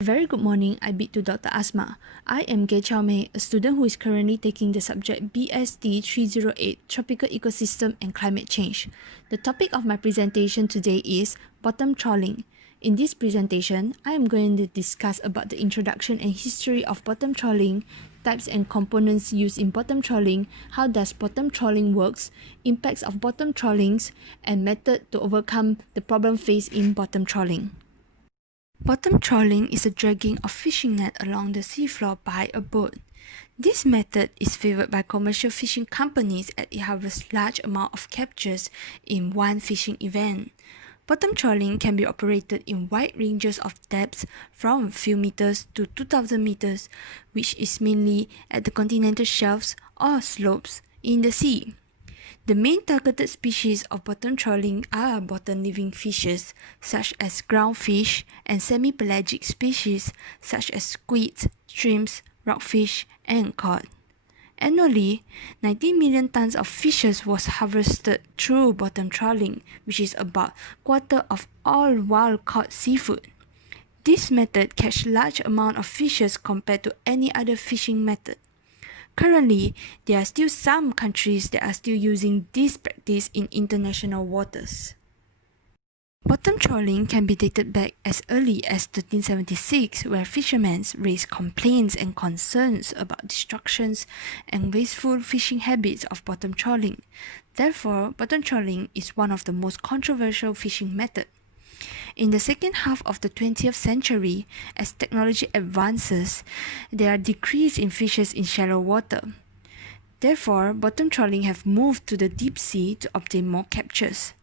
Very good morning, I bid to Dr. Asma. I am Gay Chow Mei, a student who is currently taking the subject BSD 308, Tropical Ecosystem and Climate Change. The topic of my presentation today is bottom trawling. In this presentation, I am going to discuss about the introduction and history of bottom trawling, types and components used in bottom trawling, how does bottom trawling works, impacts of bottom trawlings, and method to overcome the problem faced in bottom trawling. Bottom trawling is a dragging of fishing net along the seafloor by a boat. This method is favored by commercial fishing companies as it harvests large amount of captures in one fishing event. Bottom trawling can be operated in wide ranges of depths from a few meters to 2,000 meters, which is mainly at the continental shelves or slopes in the sea. The main targeted species of bottom trawling are bottom-living fishes, such as groundfish, and semi-pelagic species, such as squids, shrimps, rockfish, and cod. Annually, 19 million tons of fishes was harvested through bottom trawling, which is about quarter of all wild-caught seafood. This method catch large amount of fishes compared to any other fishing method. Currently, there are still some countries that are still using this practice in international waters. Bottom trawling can be dated back as early as 1376, where fishermen raised complaints and concerns about destructions and wasteful fishing habits of bottom trawling. Therefore, bottom trawling is one of the most controversial fishing methods. In the second half of the 20th century, as technology advances, there are decrease in fishes in shallow water. Therefore, bottom trawling have moved to the deep sea to obtain more captures.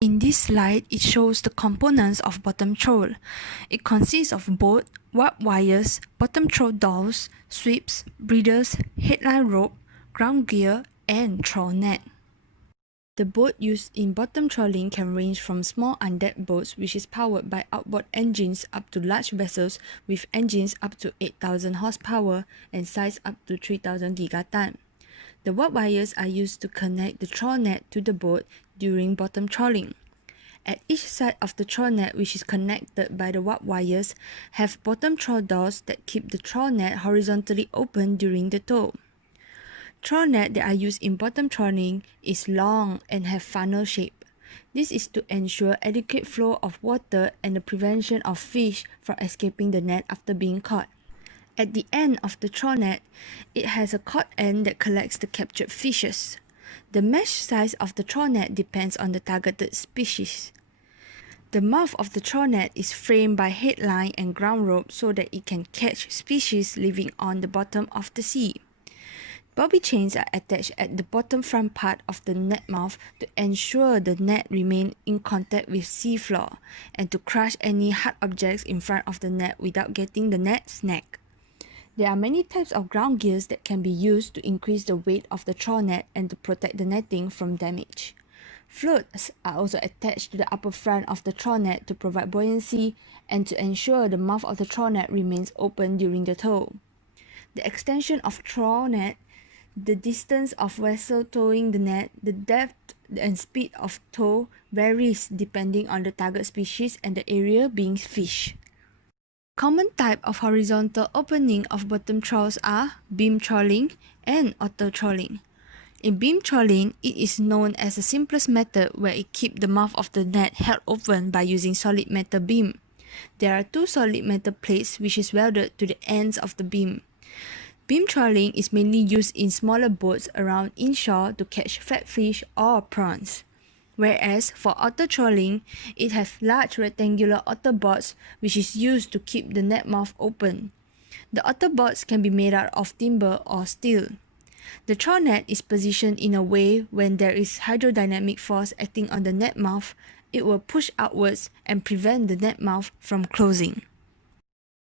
In this slide, it shows the components of bottom trawl. It consists of boat, warp wires, bottom trawl dowels, sweeps, breeders, headline rope, ground gear, and trawl net. The boat used in bottom trawling can range from small undecked boats which is powered by outboard engines up to large vessels with engines up to 8,000 horsepower and size up to 3,000 gigaton. The warp wires are used to connect the trawl net to the boat during bottom trawling. At each side of the trawl net, which is connected by the warp wires, have bottom trawl doors that keep the trawl net horizontally open during the tow. Trawl net that are used in bottom trawling is long and have funnel shape. This is to ensure adequate flow of water and the prevention of fish from escaping the net after being caught. At the end of the trawl net, it has a cord end that collects the captured fishes. The mesh size of the trawl net depends on the targeted species. The mouth of the trawl net is framed by headline and ground rope so that it can catch species living on the bottom of the sea. Bobby chains are attached at the bottom front part of the net mouth to ensure the net remains in contact with seafloor and to crush any hard objects in front of the net without getting the net snagged. There are many types of ground gears that can be used to increase the weight of the trawl net and to protect the netting from damage. Floats are also attached to the upper front of the trawl net to provide buoyancy and to ensure the mouth of the trawl net remains open during the tow. The extension of trawl net, the distance of vessel towing the net, the depth and speed of tow varies depending on the target species and the area being fished. Common type of horizontal opening of bottom trawls are beam trawling and auto trawling. In beam trawling, it is known as the simplest method where it keeps the mouth of the net held open by using solid metal beam. There are two solid metal plates which is welded to the ends of the beam. Beam trawling is mainly used in smaller boats around inshore to catch flatfish or prawns. Whereas for auto trawling, it has large rectangular auto boards which is used to keep the net mouth open. The auto boards can be made out of timber or steel. The trawl net is positioned in a way when there is hydrodynamic force acting on the net mouth, it will push outwards and prevent the net mouth from closing.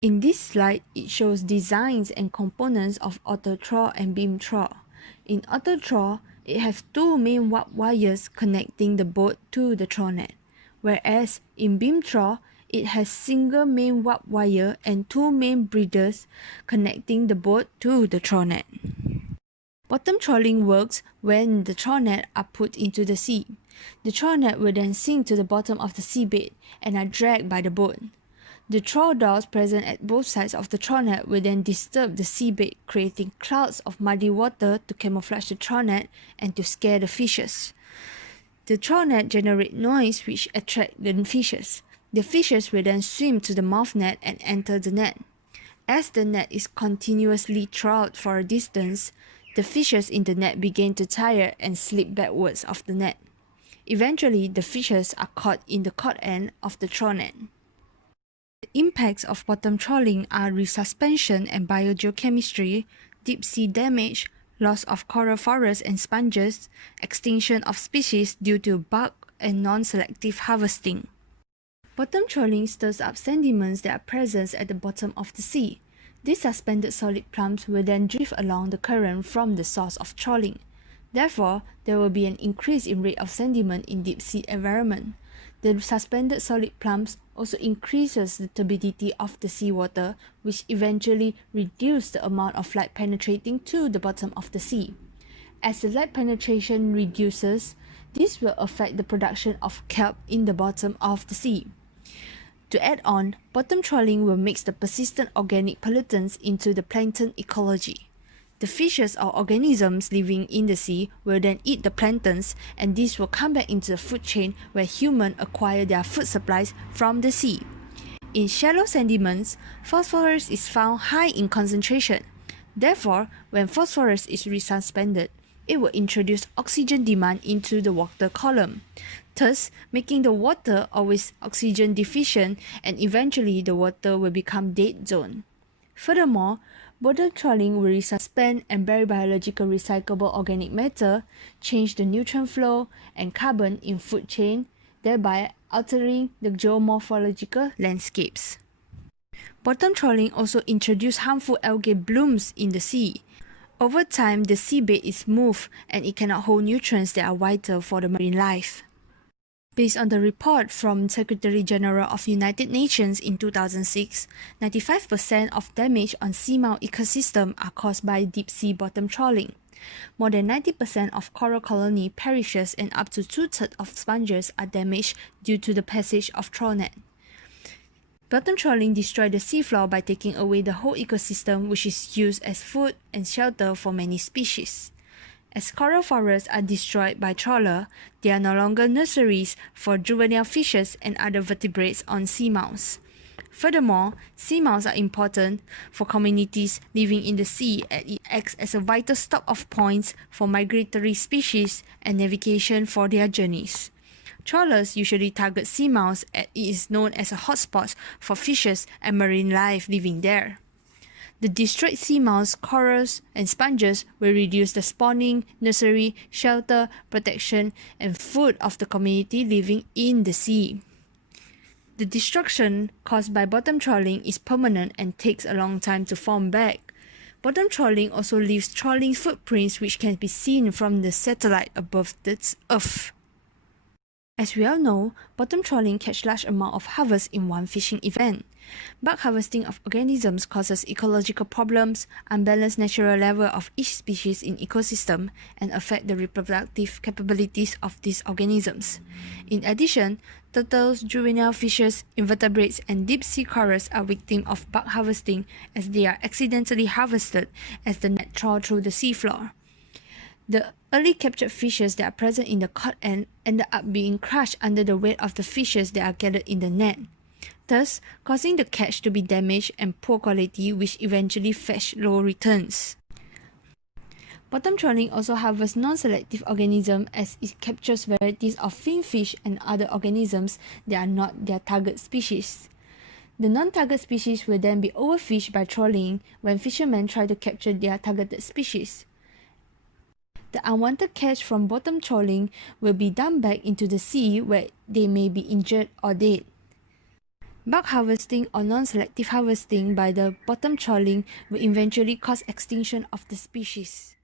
In this slide, it shows designs and components of auto trawl and beam trawl. In auto trawl, it has two main warp wires connecting the boat to the trawl net, whereas in beam trawl, it has single main warp wire and two main breeders connecting the boat to the trawl net. Bottom trawling works when the trawl net are put into the sea. The trawl net will then sink to the bottom of the seabed and are dragged by the boat. The trawl dowels present at both sides of the trawl net will then disturb the seabed, creating clouds of muddy water to camouflage the trawl net and to scare the fishes. The trawl net generates noise which attracts the fishes. The fishes will then swim to the mouth net and enter the net. As the net is continuously trawled for a distance, the fishes in the net begin to tire and slip backwards of the net. Eventually, the fishes are caught in the caught end of the trawl net. The impacts of bottom trawling are resuspension and biogeochemistry, deep sea damage, loss of coral forests and sponges, extinction of species due to bug and non-selective harvesting. Bottom trawling stirs up sediments that are present at the bottom of the sea. These suspended solid plumps will then drift along the current from the source of trawling. Therefore, there will be an increase in rate of sediment in deep sea environment. The suspended solid plumps also increases the turbidity of the seawater, which eventually reduces the amount of light penetrating to the bottom of the sea. As the light penetration reduces, this will affect the production of kelp in the bottom of the sea. To add on, bottom trawling will mix the persistent organic pollutants into the plankton ecology. The fishes or organisms living in the sea will then eat the planktons, and this will come back into the food chain where humans acquire their food supplies from the sea. In shallow sediments, phosphorus is found high in concentration. Therefore, when phosphorus is resuspended, it will introduce oxygen demand into the water column, thus making the water always oxygen deficient, and eventually the water will become dead zone. Furthermore, bottom trawling will resuspend and bury biological recyclable organic matter, change the nutrient flow and carbon in food chain, thereby altering the geomorphological landscapes. Bottom trawling also introduces harmful algae blooms in the sea. Over time, the seabed is moved and it cannot hold nutrients that are vital for the marine life. Based on the report from Secretary General of United Nations in 2006, 95% of damage on seamount ecosystem are caused by deep sea bottom trawling. More than 90% of coral colony perishes and up to 2/3 of sponges are damaged due to the passage of trawl net. Bottom trawling destroys the seafloor by taking away the whole ecosystem, which is used as food and shelter for many species. As coral forests are destroyed by trawler, they are no longer nurseries for juvenile fishes and other vertebrates on seamounts. Furthermore, seamounts are important for communities living in the sea as it acts as a vital stop-off point for migratory species and navigation for their journeys. Trawlers usually target seamounts as it is known as a hotspot for fishes and marine life living there. The destroyed seamounts, corals, and sponges will reduce the spawning, nursery, shelter, protection, and food of the community living in the sea. The destruction caused by bottom trawling is permanent and takes a long time to form back. Bottom trawling also leaves trawling footprints which can be seen from the satellite above the Earth. As we all know, bottom trawling catch large amount of harvest in one fishing event. Bulk harvesting of organisms causes ecological problems, unbalanced natural level of each species in ecosystem, and affect the reproductive capabilities of these organisms. In addition, turtles, juvenile fishes, invertebrates, and deep sea corals are victims of bulk harvesting as they are accidentally harvested as the net trawls through the seafloor. The early captured fishes that are present in the caught end end up being crushed under the weight of the fishes that are gathered in the net, thus causing the catch to be damaged and poor quality, which eventually fetch low returns. Bottom trawling also harvests non-selective organisms as it captures varieties of finfish and other organisms that are not their target species. The non-target species will then be overfished by trawling when fishermen try to capture their targeted species. The unwanted catch from bottom trawling will be dumped back into the sea where they may be injured or dead. Bulk harvesting or non-selective harvesting by the bottom trawling will eventually cause extinction of the species.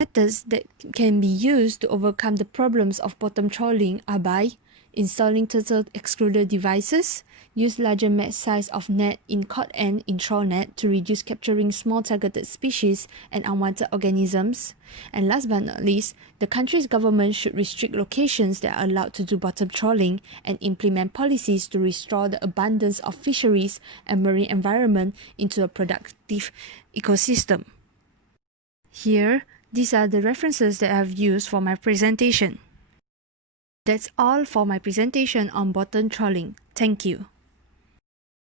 Methods that can be used to overcome the problems of bottom trawling are by installing turtle excluder devices, use larger match size of net in caught and in trawl net to reduce capturing small targeted species and unwanted organisms. And last but not least, the country's government should restrict locations that are allowed to do bottom trawling and implement policies to restore the abundance of fisheries and marine environment into a productive ecosystem. Here, these are the references that I have used for my presentation. That's all for my presentation on bottom trawling. Thank you.